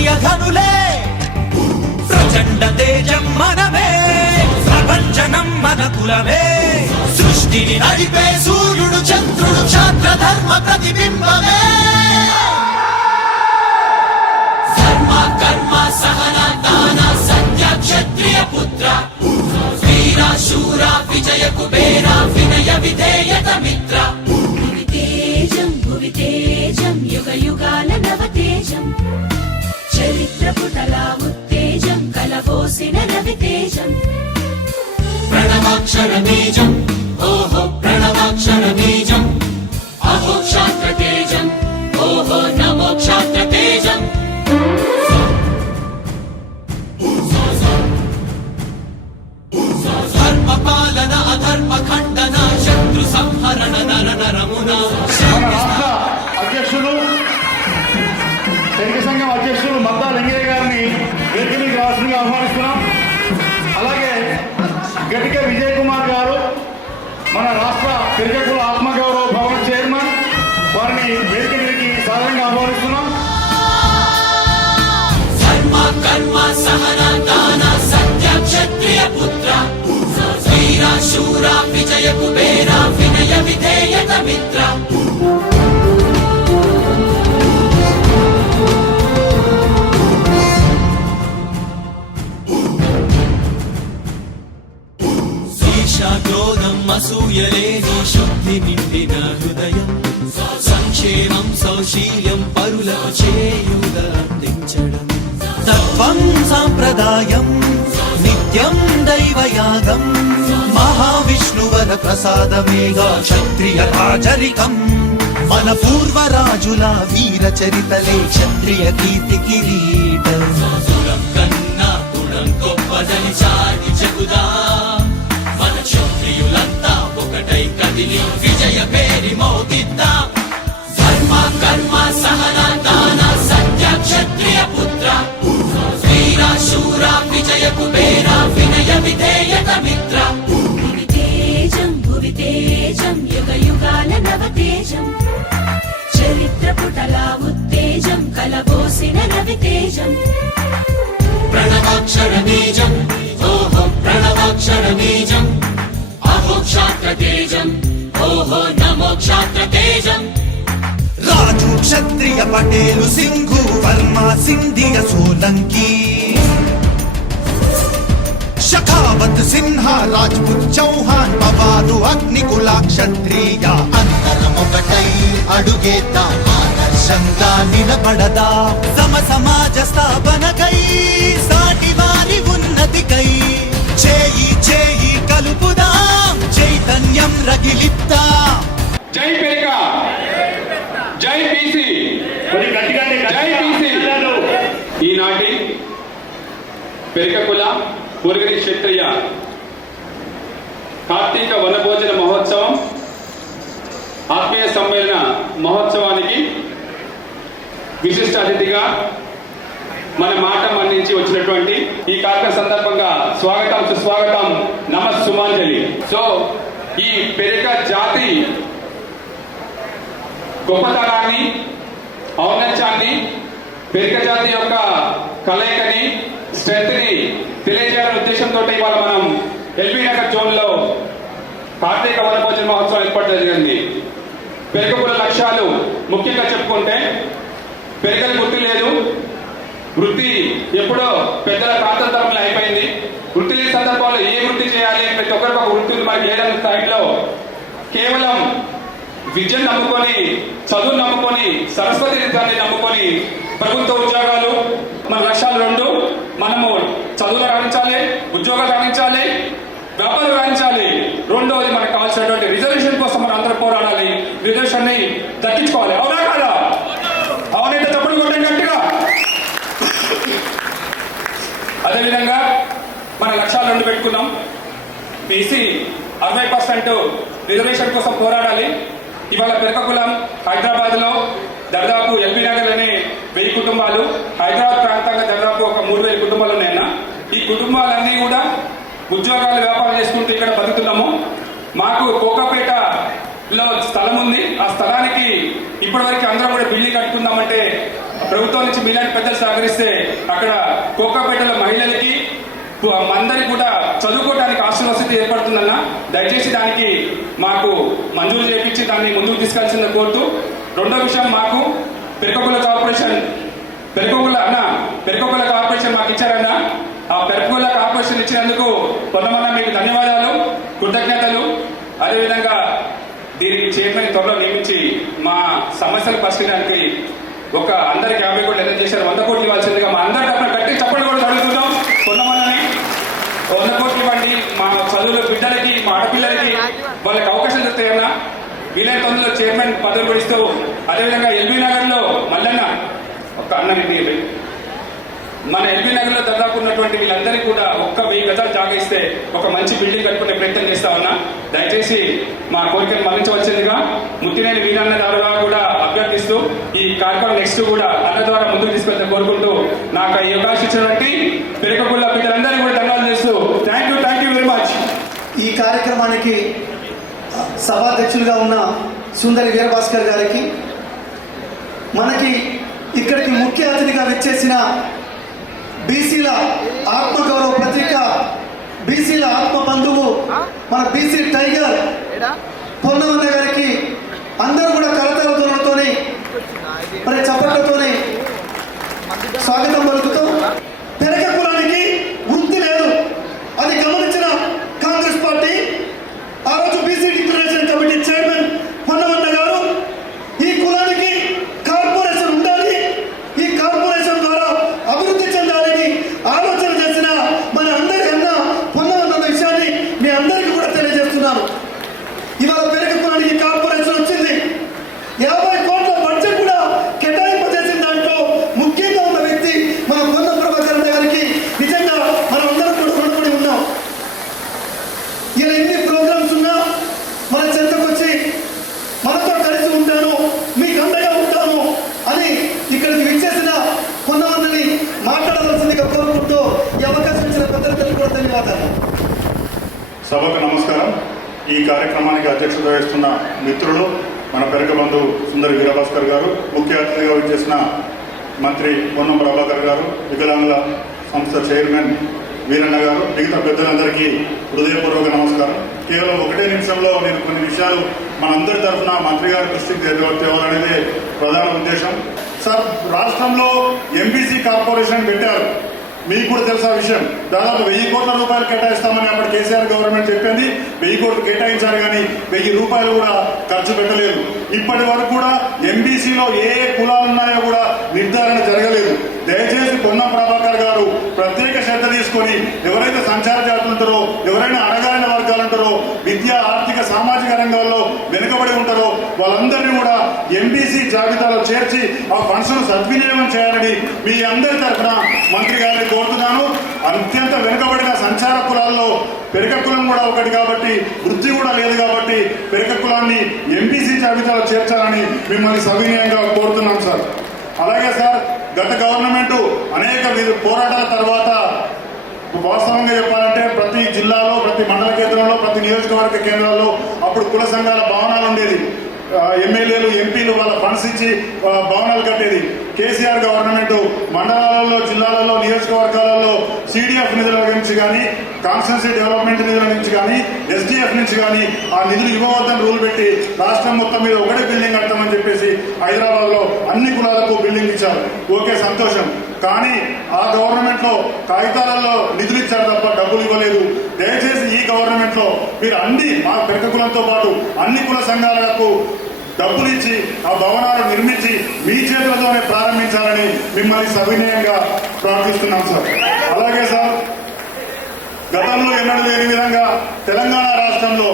బుద్ధుడు ధనులే ప్రచండ తేజం మనమే. ప్రపంచనం మన కులమే. సృష్టిని నడిపే సూర్యుడు చంద్రుడు క్షాత్ర ధర్మ ప్రతిబింబమే. ధర్మ కర్మ సహన దాన సత్య క్షత్రియ పుత్ర. వీర శూర విజయ కుబేర వినయ విధేయత మిత్ర. భువి తేజం భువి తేజం యుగ యుగాల నవ తేజం. చరిత్ర పుటల ఉత్తేజం కలబోసిన తేజం మన రాష్ట్ర క్రికెట్ ఆత్మగౌరవ భవన్ చైర్మన్ వారిని వేదిక మీదకి సాధారణంగా ఆహ్వానిస్తున్నాం. కర్మ సహన దాన సత్య క్షత్రియ పుత్ర. వీర శూర విజయ కుబేర వినయ విధేయత మిత్ర. అసూయలేని శుద్ధి నిండిన హృదయం. సంక్షేమం సౌశీల్యం పరులకు చేయుద అందించడం. తత్వం సాంప్రదాయం నిత్యం దైవయాగం. మహావిష్ణువర ప్రసాదమేగా క్షత్రియ రాజరికం మన పూర్వరాజుల వీర చరితలే క్షత్రియ కీర్తి కిరీటం. కన్నా గుణం గొప్పదని చాటి చెబుదా క్షత్రియులంతా ఒకటై కదిలి విజయ పేరి మోగిద్దాం పటేలు సింధు వర్మ సింధియ సోలంకి. షకావత్ సిన్హా రాజ్పుత్ చౌహాన్ పవారు అగ్ని అగ్నికుల క్షత్రియ. ఒకటై అడుగేద్దా ఆదర్శంగా నిలబడదా. సమ సమాజ స్థాపనకై సాటి వారి ఉన్నతికై. చేయి చేయి కలుపుదాం చైతన్యం రగిలిప్తా జై పేరిక. జై బీసీ. జై బీసీ. ఈనాటి పెరిక కుల పూర్గిరి క్షత్రియ కార్తీక వనభోజన మహోత్సవం ఆత్మీయ సమ్మేళన మహోత్సవానికి విశిష్ట అతిథిగా మన మాట మన్నించి వచ్చినటువంటి ఈ కార్యక్రమ సందర్భంగా స్వాగతం సుస్వాగతం నమ సుమాంజలి. సో ఈ పెరిక జాతి గొప్పతనాన్ని ఔన్నత్యాన్ని పెరిక జాతి యొక్క కలయికని స్ట్రెంత్ని తెలియజేయాలనే ఉద్దేశంతో ఇవాళ మనం ఎల్బీ నగర్ జోన్లో కార్తీక వనభోజన మహోత్సవం ఏర్పాటు జరిగింది. పెరగపుల లక్ష్యాలు ముఖ్యంగా చెప్పుకుంటే పెరగల గుర్తు లేదు. వృత్తి ఎప్పుడో పెద్దల ప్రాంతంలో అయిపోయింది. వృత్తి లేని సందర్భంలో ఏ వృత్తి చేయాలి ప్రతి ఒక్కరికి ఒక వృత్తి ఉంది. మనకి స్థాయిలో కేవలం విద్యను నమ్ముకొని చదువు నమ్ముకొని సరస్వతి దాన్ని నమ్ముకొని ప్రభుత్వ ఉద్యోగాలు మన లక్ష్యాలు రెండు. మనము చదువులు రాణించాలి ఉద్యోగాలు రాణించాలి వ్యాపారం రాణించాలి. రెండోది మనకు కావాల్సినటువంటి రిజర్వేషన్ కోసం మనం అందరూ పోరాడాలి. రిజర్వేషన్ని దక్కించుకోవాలి అవునా కాదా? అవునైతే తప్పుడు కొట్టండి గట్టిగా. అదేవిధంగా మన లక్ష్యాలు రెండు పెట్టుకుందాం బీసీ అరవై పర్సెంట్ రిజర్వేషన్ కోసం పోరాడాలి. ఇవాళ పెరకకులం హైదరాబాద్లో దాదాపు ఎల్బీ నగర్ అనే వెయ్యి కుటుంబాలు హైదరాబాద్ ప్రాంతంగా దాదాపు ఒక మూడు వేల కుటుంబాలు ఉన్నాయన్న. ఈ కుటుంబాలన్నీ కూడా ఉద్యోగాలు వ్యాపారం చేసుకుంటూ ఇక్కడ బతుకుతున్నాము. మాకు కోకాపేటలో స్థలం ఉంది. ఆ స్థలానికి ఇప్పటివరకు అందరం కూడా బిల్డింగ్ కట్టుకుందామంటే ప్రభుత్వం నుంచి మీలాంటి పెద్దలు సహకరిస్తే అక్కడ కోకాపేటలో మహిళలకి అందరికి కూడా చదువుకోవడానికి హాస్టల్ వసతి ఏర్పడుతుందన్న దయచేసి దానికి మాకు మంజూరు చేయించి దాన్ని ముందుకు తీసుకెళ్ళాల్సిందని కోరుతూ రెండో విషయం మాకు పెరకకుల కార్పొరేషన్ పెరకకుల అన్న పెరకకుల కార్పొరేషన్ మాకు ఇచ్చారన్న. ఆ పెరకకుల కార్పొరేషన్ ఇచ్చినందుకు కొంతమంది మీకు ధన్యవాదాలు కృతజ్ఞతలు. అదేవిధంగా దీనికి చైర్మన్ త్వరలో నియమించి మా సమస్యలు పరిష్కరించడానికి ఒక అందరికి యాభై కోట్లు ఎంత చేశారు వంద కోట్లు ఇవ్వాల్సిందిగా మా అందరి తప్పని కట్టి చప్పట్లు కూడా అడుగుతున్నాం కొంతమందిని వంద కోట్లు ఇవ్వండి. మా చదువుల బిడ్డలకి మా ఆడపిల్లలకి వాళ్ళకి అవకాశం దొరుకుతాయన్నా వీలైన తొందరలో చైర్మన్ పదవి పడిస్తూ అదేవిధంగా ఎల్బీ నగర్లో మల్లన్న ఒక అన్న నీళ్ళు మన ఎల్బీ నగర్లో దాదాపు ఉన్నటువంటి వీళ్ళందరికీ కూడా ఒక్క వెయ్యి గజాలు జాగా ఇస్తే ఒక మంచి బిల్డింగ్ కట్టుకునే ప్రయత్నం చేస్తా ఉన్నా. దయచేసి మా కోరికను మన్నించవలసిందిగా ముత్తినేని వీరన్న ద్వారా కూడా అభ్యర్థిస్తూ ఈ కార్యక్రమం నెక్స్ట్ కూడా అన్న ద్వారా ముందుకు తీసుకెళ్తే కోరుకుంటూ నాకు ఈ అవకాశం ఇచ్చినటువంటి పెరకపుల్ల బిడ్డలందరికీ కూడా ధన్యవాదాలు చేస్తూ thank you thank you very much ఈ కార్యక్రమానికి సభాధ్యక్షులుగా ఉన్న సుందరి వీరభాస్కర్ గారికి మనకి ఇక్కడికి ముఖ్య అతిథిగా విచ్చేసిన బీసీల ఆత్మగౌరవ పత్రిక బీసీల ఆత్మ బంధువు మన బీసీ టైగర్ పొన్నవన్న గారికి అందరూ కూడా కరతాల ధ్వనులతోని మరి చప్పట్లతోని స్వాగతం పలుకుతూ పెరగ కులానికి వృత్తి లేదు అది గమనించిన కాంగ్రెస్ పార్టీ ఆ రోజు BC declaration committee chairman Ponnavanna garu ఈ కులానికి కార్పొరేషన్ ఉండాలి ఈ కార్పొరేషన్ ద్వారా అభివృద్ధి చెందాలని ఆలోచన చేసిన మన అందరి అన్న పొన్నవన్న విషయాన్ని మీ అందరికీ కూడా తెలియజేస్తున్నాను ఇవాళ పెరగ కులానికి కార్పొరేషన్ వచ్చింది యాభై కోట్ల బడ్జెట్ కూడా కేటాయింపజేసిన దాంట్లో ముఖ్యంగా ఉన్న వ్యక్తి మన పొన్న ప్రభాకర్ గారికి నిజంగా మనం అందరం కూడా రుణపడి ఉన్నాం ఇలా ఎన్ని ప్రోగ్రామ్స్ ఉన్నా మన చెంతకు వచ్చి మనతో కలిసి ఉంటాను మీకు అండగా ఉంటాను అని ఇక్కడికి విచ్చేసిన కొంతమందిని మాట్లాడవలసిందిగా కోరుకుంటూ ఈ అవకాశం ఇచ్చిన పెద్దలకు కూడా ధన్యవాదాలు సభకు నమస్కారం ఈ కార్యక్రమానికి అధ్యక్షత వహిస్తున్న మిత్రులు మన పెరక బంధువు సుందర వీరభాస్కర్ గారు ముఖ్య అతిథిగా వచ్చేసిన మంత్రి పొన్నం ప్రభాకర్ గారు వికలాంగుల సంస్థ చైర్మన్ వీరన్న గారు మిగతా పెద్దలందరికీ హృదయపూర్వక నమస్కారం. కేవలం ఒకటే నిమిషంలో నేను కొన్ని విషయాలు మనందరి తరఫున మంత్రి గారి దృష్టికి తేవ- ప్రధాన ఉద్దేశం. సార్ రాష్ట్రంలో ఎంబీసీ కార్పొరేషన్ పెట్టారు. మీకు కూడా తెలుసా విషయం. దాదాపు వెయ్యి కోట్ల రూపాయలు కేటాయిస్తామని అప్పుడు కేసీఆర్ గవర్నమెంట్ చెప్పింది. వెయ్యి కోట్లు కేటాయించారు కానీ వెయ్యి రూపాయలు కూడా ఖర్చు పెట్టలేదు. ఇప్పటి వరకు కూడా ఎంబీసీలో ఏ ఏ కులాలు ఉన్నాయో కూడా నిర్ధారణ జరగలేదు. దయచేసి పొన్నం ప్రభాకర్ గారు ప్రత్యేక శ్రద్ధ తీసుకొని ఎవరైతే సంచార జాతులు ఉంటారో ఎవరైనా అడగాలిన వర్గాలు ఉంటారో విద్య ఆర్థిక సామాజిక రంగాల్లో వెనుకబడి ఉంటారో వాళ్ళందరినీ ఎంబీసీ జాబితాలో చేర్చి ఆ ఫండ్స్ను సద్వినియోగం చేయాలని మీ అందరి తరఫున మంత్రి గారిని కోరుతున్నాను. అత్యంత వెనుకబడిన సంచార కులాల్లో పెరక కులం కూడా ఒకటి కాబట్టి వృత్తి కూడా లేదు కాబట్టి పెరక కులాన్ని ఎంబీసీ జాబితాలో చేర్చాలని మిమ్మల్ని సవినయంగా కోరుతున్నాం సార్. అలాగే సార్ గత గవర్నమెంట్ అనేక విధ- పోరాటాల తర్వాత వాస్తవంగా చెప్పాలంటే ప్రతి జిల్లాలో ప్రతి మండల కేంద్రంలో ప్రతి నియోజకవర్గ కేంద్రాల్లో అప్పుడు కుల సంఘాల భవనాలు ఉండేది. ఎమ్మెల్యేలు ఎంపీలు వాళ్ళ ఫండ్స్ ఇచ్చి భవనాలు కట్టేది కేసీఆర్ గవర్నమెంట్. మండలాలలో జిల్లాలలో నియోజకవర్గాలలో సిడిఎఫ్ నిధుల నుంచి కానీ కాన్స్టెన్సీ డెవలప్మెంట్ నిధుల నుంచి కానీ ఎస్డిఎఫ్ నుంచి కానీ ఆ నిధులు ఇవ్వవద్దని రూల్ పెట్టి రాష్ట్రం మొత్తం మీద ఒకటే బిల్డింగ్ కడతామని చెప్పేసి హైదరాబాద్లో అన్ని కులాలకు బిల్డింగ్ ఇచ్చారు. ఓకే సంతోషం. కానీ ఆ గవర్నమెంట్లో కాగితాలలో నిధులు ఇచ్చారు తప్ప డబ్బులు ఇవ్వలేదు. దయచేసి ఈ గవర్నమెంట్లో మీరు అన్ని మా పెరక కులంతో పాటు అన్ని కుల సంఘాలకు డబ్బులు ఇచ్చి ఆ భవనాలు నిర్మించి మీ చేతులతోనే ప్రారంభించాలని మిమ్మల్ని సవినయంగా ప్రార్థిస్తున్నాం సార్. అలాగే సార్ గతంలో ఎన్నడూ లేని విధంగా తెలంగాణ రాష్ట్రంలో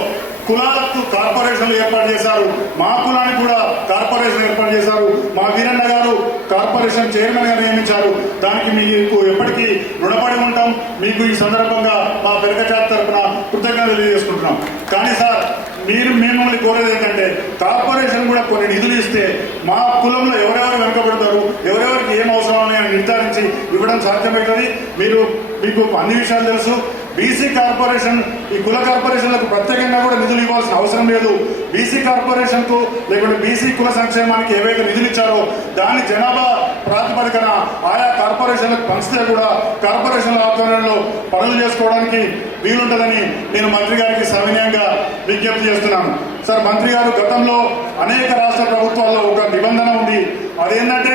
కులాలకు కార్పొరేషన్లు ఏర్పాటు చేశారు. మా కులానికి కూడా కార్పొరేషన్ ఏర్పాటు చేశారు. మా వీరన్న గారు కార్పొరేషన్ చైర్మన్గా నియమించారు. దానికి మీకు ఎప్పటికీ రుణపడి ఉంటాం. మీకు ఈ సందర్భంగా మా పెరగచాట్ తరఫున కృతజ్ఞతలు తెలియజేసుకుంటున్నాం. కానీ సార్ మీరు మిమ్మల్ని కోరేది ఏంటంటే కార్పొరేషన్ కూడా కొన్ని నిధులు ఇస్తే మా కులంలో ఎవరెవరు వెనుకబడతారు ఎవరెవరికి ఏం అవసరం అని నిర్ధారించి ఇవ్వడం సాధ్యమవుతుంది. మీరు మీకు అన్ని విషయాలు తెలుసు. బీసీ కార్పొరేషన్ ఈ కుల కార్పొరేషన్లకు ప్రత్యేకంగా కూడా నిధులు ఇవ్వాల్సిన అవసరం లేదు. బీసీ కార్పొరేషన్కు లేకుంటే బీసీ కుల సంక్షేమానికి ఏవైతే నిధులు ఇచ్చారో దాని జనాభా ప్రాతిపదికన ఆయా కార్పొరేషన్లకు పంచితే కూడా కార్పొరేషన్ల ఆధ్వర్యంలో పనులు చేసుకోవడానికి వీలుంటుందని నేను మంత్రి గారికి సవినయంగా విజ్ఞప్తి చేస్తున్నాను. సార్ మంత్రి గారు గతంలో అనేక రాష్ట్ర ప్రభుత్వాల్లో ఒక నిబంధన ఉంది. అదేంటంటే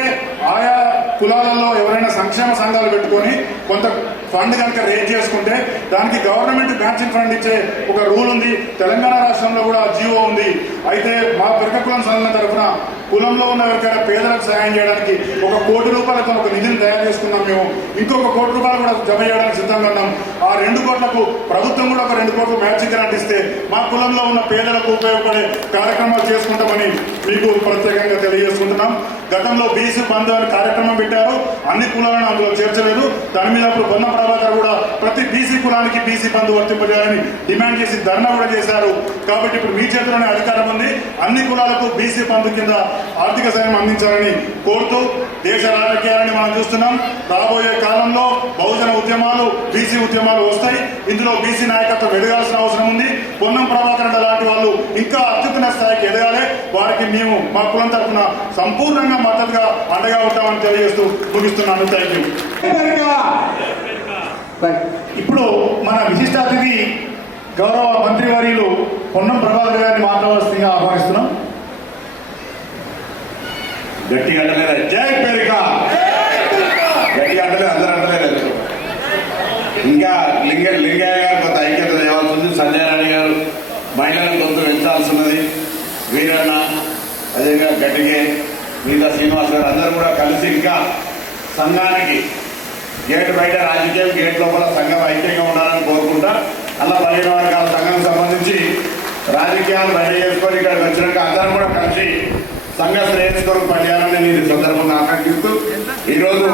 ఆయా కులాలలో ఎవరైనా సంక్షేమ సంఘాలు పెట్టుకొని కొంత ఫండ్ కనుక రేట్ చేసుకుంటే దానికి గవర్నమెంట్ మ్యాచింగ్ ఫండ్ ఇచ్చే ఒక రూల్ ఉంది. తెలంగాణ రాష్ట్రంలో కూడా జీవో ఉంది. అయితే మా పిరక కులం సంఘం తరఫున కులంలో ఉన్న ఎవరికైనా పేదలకు సహాయం చేయడానికి ఒక కోటి రూపాయలతో ఒక నిధిని తయారు చేసుకున్నాం మేము. ఇంకొక కోటి రూపాయలు కూడా జమ చేయడానికి సిద్ధంగా ఉన్నాం. ఆ రెండు కోట్లకు ప్రభుత్వం కూడా ఒక రెండు కోట్లు మ్యాచింగ్ గ్రాంట్ ఇస్తే మా కులంలో ఉన్న పేదలకు ఉపయోగపడే కార్యక్రమాలు చేసుకుంటామని మీకు ప్రత్యేకంగా తెలియజేసుకుంటున్నాం. గతంలో బీసీ బంధు అనే కార్యక్రమం పెట్టారు. అన్ని కులాలను అందులో చేర్చలేదు. దాని మీద అప్పుడు బొన్న ప్రభాకర్ కూడా ప్రతి బీసీ కులానికి బీసీ బంధు వర్తింపజేయాలని డిమాండ్ చేసి ధర్నా కూడా చేశారు. కాబట్టి ఇప్పుడు మీ చేతిలోనే అధికారం ఉంది. అన్ని కులాలకు బీసీ బంధు కింద ఆర్థిక సాయం అందించాలని కోరుతూ దేశ రాజకీయాలని మనం చూస్తున్నాం. రాబోయే కాలంలో బహుజన ఉద్యమాలు బీసీ ఉద్యమాలు వస్తాయి. ఇందులో బీసీ నాయకత్వం ఎదగాల్సిన అవసరం ఉంది. పొన్నం ప్రభాకర్ లాంటి వాళ్ళు ఇంకా అత్యున్నత స్థాయికి ఎదగాలి. వారికి మేము మా కులం తరఫున సంపూర్ణంగా మద్దతుగా అండగా ఉంటామని తెలియజేస్తూ ముగిస్తున్నాను. థ్యాంక్ యూ ఇప్పుడు మన విశిష్ట అతిథి గౌరవ మంత్రివర్యులు పొన్నం ప్రభాకర్ గారిని మాట్లాడవలసిందిగా ఆహ్వానిస్తున్నాం. గట్టిగా అంటలేరా జై పేరిక! గట్టిగా అంటలేదు అందరూ అంటలేదు ఇంకా లింగ లింగయ్య గారు కొంత ఐక్యత తేవాల్సి ఉంది సంజయ్ రాణి గారు మహిళలను కొంత పెంచాల్సి ఉన్నది వీరన్న అదేవిధంగా గట్టిగే మిగతా శ్రీనివాస్ గారు అందరూ కూడా కలిసి ఇంకా సంఘానికి గేట్ బయట రాజకీయం గేట్ లోపల సంఘం ఐక్యంగా ఉండాలని కోరుకుంటా. అలా బలహీన వర్గాల సంఘం సంబంధించి రాజకీయాలు బయట చేసుకొని ఇక్కడికి వచ్చినాక అందరం కూడా కలిసి సంఘ శ్రేయస్ కొరకు పనిచేయాలని నేను సందర్భంగా ఆకాంక్షిస్తూ ఈరోజు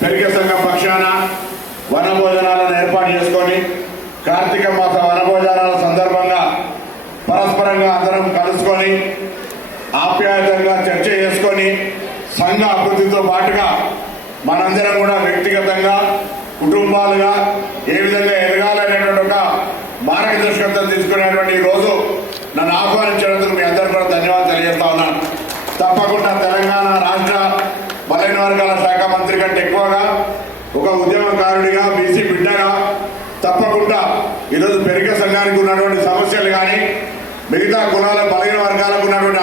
పెరిగే సంఘం పక్షాన వన భోజనాలను ఏర్పాటు చేసుకొని కార్తీక మాస వన భోజనాల సందర్భంగా పరస్పరంగా అందరం కలుసుకొని ఆప్యాయతంగా చర్చ చేసుకొని సంఘ అభివృద్ధితో పాటుగా మనందరం కూడా వ్యక్తిగతంగా కుటుంబాలుగా ఏ విధంగా ఎదగాలనేటువంటి ఒక మార్గదర్శకత్వం తీసుకునేటువంటి ఈ రోజు నన్ను ఆహ్వానించినందుకు మీ అందరూ కూడా ధన్యవాదాలు తెలియజేస్తా ఉన్నాను. తప్పకుండా తెలంగాణ రాష్ట్ర బలైన వర్గాల శాఖ మంత్రి కంటే ఎక్కువగా ఒక ఉద్యమకారుడిగా బీసీ బిడ్డగా తప్పకుండా ఈరోజు పెరిగే సంఘానికి ఉన్నటువంటి సమస్యలు కానీ మిగతా కులాల బలైన వర్గాలకు ఉన్నటువంటి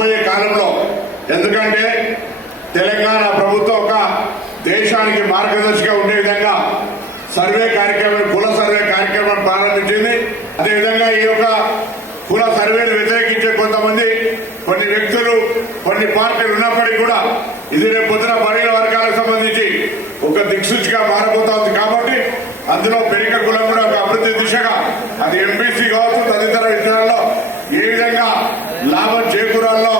రాబోయే కాలంలో ఎందుకంటే తెలంగాణ ప్రభుత్వం ఒక దేశానికి మార్గదర్శిగా ఉండే విధంగా సర్వే కార్యక్రమం కుల సర్వే కార్యక్రమం ప్రారంభించింది. అదేవిధంగా ఈ యొక్క కుల సర్వేలు వ్యతిరేకించే కొంతమంది కొన్ని వ్యక్తులు కొన్ని పార్టీలు ఉన్నప్పటికీ కూడా ఇది రేపు పొద్దున పరిగణ వర్గాలకు సంబంధించి ఒక దిక్సూచిగా మారబోతోంది ఉంది కాబట్టి అందులో పెరిక కులం కూడా ఒక అభివృద్ధి దిశగా అది ఎంపీసీ కావచ్చు తదితర విషయాల్లో ఏ విధంగా లాభం చేకూరాల్లో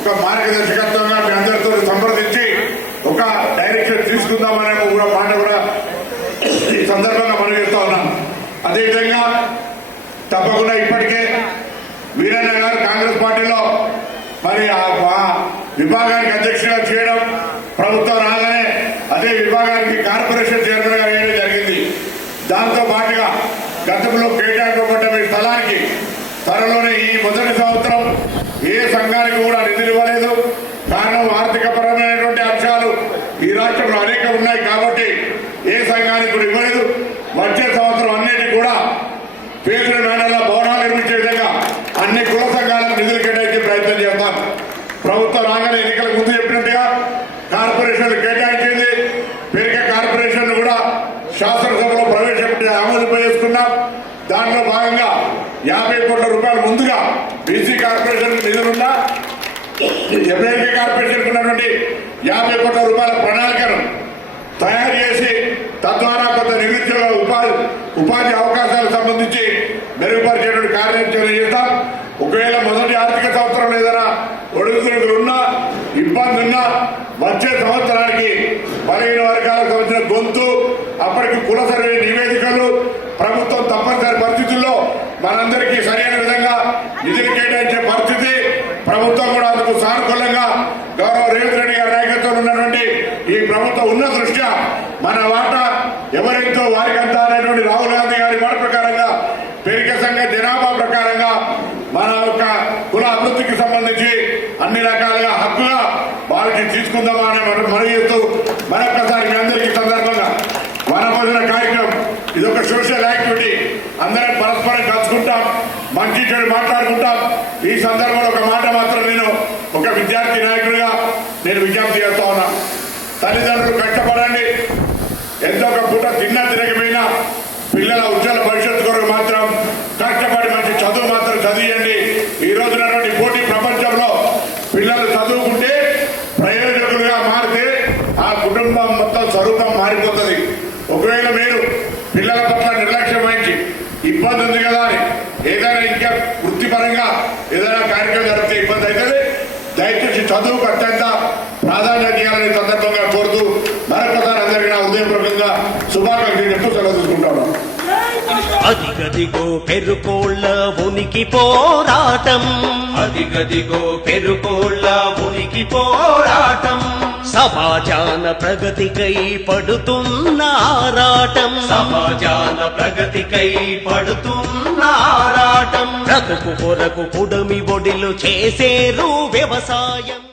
ఒక మార్గదర్శకత్వంగా మీ అందరితో సంప్రదించి ఒక డైరెక్షన్ తీసుకుందామనే కూడా మాట కూడా ఈ సందర్భంగా మనం చేస్తా ఉన్నాం అదేవిధంగా తప్పకుండా ఇప్పటికే వీరన్న గారు కాంగ్రెస్ పార్టీలో మరి ఆ ఆ విభాగానికి అధ్యక్షుడిగా చేయడం ప్రభుత్వం రాగానే అదే విభాగానికి కార్పొరేషన్ చైర్మన్గా వేయడం జరిగింది దాంతో పాటుగా గతంలో కేటాయింపబడ్డ మీ స్థలానికి త్వరలోనే ఈ మొదటి సంవత్సరం ఏ సంఘానికి కూడా నిధులు ఇవ్వలేదు. కారణం ఆర్థిక పరమైనటువంటి అంశాలు ఈ రాష్ట్రంలో అనేక ఉన్నాయి కాబట్టి ఏ సంఘానికి కూడా ఇవ్వలేదు. వచ్చే సంవత్సరం అన్నిటి కూడా పేదల మేడల భవనాలు నిర్మించే విధంగా అన్ని కుల సంఘాలకు నిధులు కేటాయించే ప్రయత్నం చేస్తాం. ప్రభుత్వం రాగానే ఎన్నికల ముందు చెప్పినట్టుగా కార్పొరేషన్లు కేటాయించింది. పెరిగే కార్పొరేషన్ కూడా శాసనసభలో ప్రవేశపెట్టి ఆమోదింపజేసుకున్నాం. దాంట్లో భాగంగా యాభై కోట్ల రూపాయలు ముందుగా బీసీ కార్పొరేషన్ నిధులున్నా ఎంఐకే కార్పొరేషన్ ఉన్నటువంటి యాభై కోట్ల రూపాయల ప్రణాళికను తయారు చేసి తద్వారా కొంత నిరుద్యోగ ఉపాధి ఉపాధి అవకాశాలకు సంబంధించి మెరుగుపరిచేటువంటి కార్యాచరణ చేస్తాం. ఒకవేళ మొదటి ఆర్థిక సంవత్సరం ఏదైనా ఒడుగుతుడుగులు ఉన్నా ఇబ్బంది ఉన్నా వచ్చే సంవత్సరానికి బలహీన వర్గాలకు సంబంధించిన గొంతు అప్పటికి కుల సర్వే నివేదికలు ప్రభుత్వం తప్పనిసరి మనందరికీ సరైన విధంగా నిధులు కేటాయించే పరిస్థితి ప్రభుత్వం కూడా అందుకు సానుకూలంగా గౌరవ రేవంత్ రెడ్డి గారి నాయకత్వంలో ఉన్నటువంటి ఈ ప్రభుత్వం ఉన్న దృష్ట్యా మన వాట ఎవరెంతో వారికంతా అనేటువంటి రాహుల్ గాంధీ గారి మాట ప్రకారంగా పెరిక సంఘ జనాభా ప్రకారంగా మన యొక్క కుల అభివృద్ధికి సంబంధించి అన్ని రకాలుగా హక్కుగా వారికి తీసుకుందామా అనే మనవి చేస్తూ మరొక్కసారి అందరికీ సందర్భంగా సందర్భంగా వనభోజన కార్యక్రమం. ఇది ఒక సోషల్ యాక్టివిటీ అందరం పరస్పరం కలుసుకుంటాం మంచి చెడు మాట్లాడుకుంటాం. ఈ సందర్భంలో ఒక మాట మాత్రం నేను ఒక విద్యార్థి నాయకుడిగా నేను విజ్ఞప్తి చేస్తా ఉన్నా. తల్లిదండ్రులు కష్టపడండి. ఎంతో ఒక పూట తిన్న తిరగపోయినా పిల్లల ఉజ్వల భవిష్యత్తు కొరకు మాత్రం కష్టపడి మంచి చదువు మాత్రం చదివండి ఈ రోజునటువంటి పోటీ ప్రపంచంలో పిల్లలు చదువుకుంటే ప్రయోజకులుగా మారితే ఆ కుటుంబం మొత్తం స్వరూపం మారిపోతుంది ఒకవేళ మీరు పిల్లల పట్ల నిర్లక్ష్యం వహించి ఇబ్బంది ఉంది కదా అని ఏదైనా ఇంకా వృత్తిపరంగా ఏదైనా కార్యక్రమం జరిగితే ఇబ్బంది అవుతుంది దయచేసి చదువుకు అత్యంత ప్రాధాన్యత ఇవ్వాలని సందర్భంగా కోరుతూ మరొకసారి అందరికీ నా ఉదయపూర్వకంగా శుభాకాంక్షలు చెప్తూ సెలవు తీసుకుంటాను. అదిగదిగో పెరుకోళ్ళ ఉనికి పోరాటం. అదిగదిగో పెరుకోళ్ళ ఉనికి పోరాటం. సమాజాన ప్రగతికై పడుతున్న ఆరాటం సమాజాన ప్రగతికై పడుతున్న ఆరాటం బ్రతుకు కొరకు పుడమి ఒడిలు చేసేరు వ్యవసాయం.